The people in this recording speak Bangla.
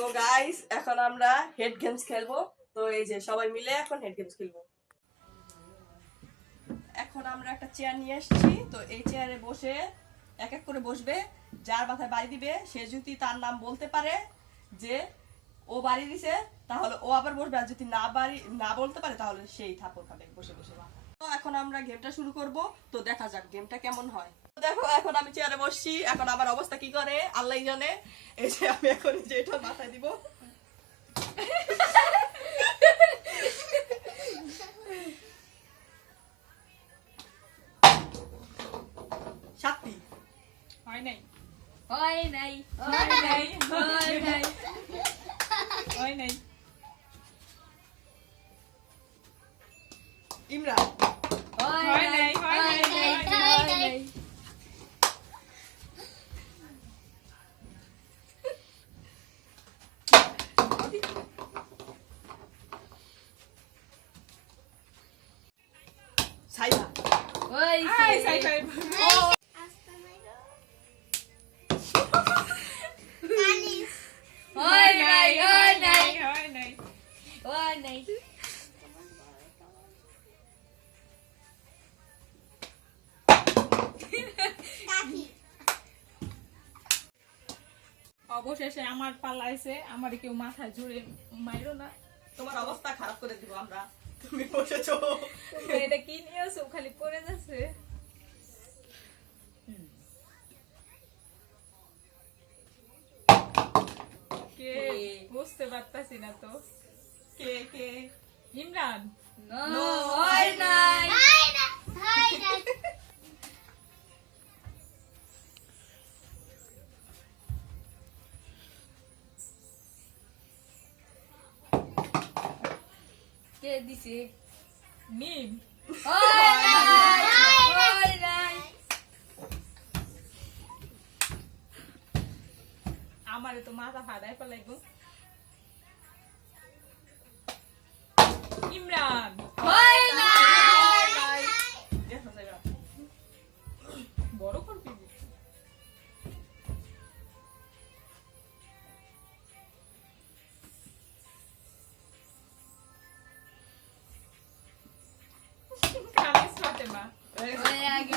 তো গাইস এখন আমরা হেড গেমস খেলব। তো এই যে সবাই মিলে এখন হেড গেমস খেলব। এখন আমরা একটা চেয়ার নিয়ে এসেছি। তো এই চেয়ারে বসে এক এক করে বসবে। যার মাথায় বাড়ি দিবে, সে যদি তার নাম বলতে পারে যে ও বাড়ি দিছে, তাহলে ও আবার বসবে। আর যদি না বাড়ি না বলতে পারে, তাহলে সেই থাপড় খাবে। বসে বসে মাথা এখন আমরা গেমটা শুরু করব। তো দেখা যাক গেমটা কেমন হয়। দেখো এখন আমি চেয়ারে বসছি। এখন আমার অবস্থা কি করে? আল্লাহ জানে। এই যে আমি এখন যে এটা মাথায় দিব। সাতটি। হয় নাই। হয় নাই হয় নাই হয় নাই। হয় নাই। ইমরান হয় নাই হয় নাই হয় নাই সাইবা ওই আই সাই। সাই নাই নাই। নাই নাই। অবশেষে আমার পালাইছে আমার কেউ মাথায় জুড়ে মাইরো না। তোমার অবস্থা খারাপ করে দিব আমরা। তুমি বসেছো। এটা কি নিয়েছো খালি পড়ে যাচ্ছে। কে? বুঝতে পারতাছি না তো। কে কে? ইমরান? না হয় নাই কে দিছে নাই আমারে তো মাথা ফাটাই ফেলাইবো। É Oi,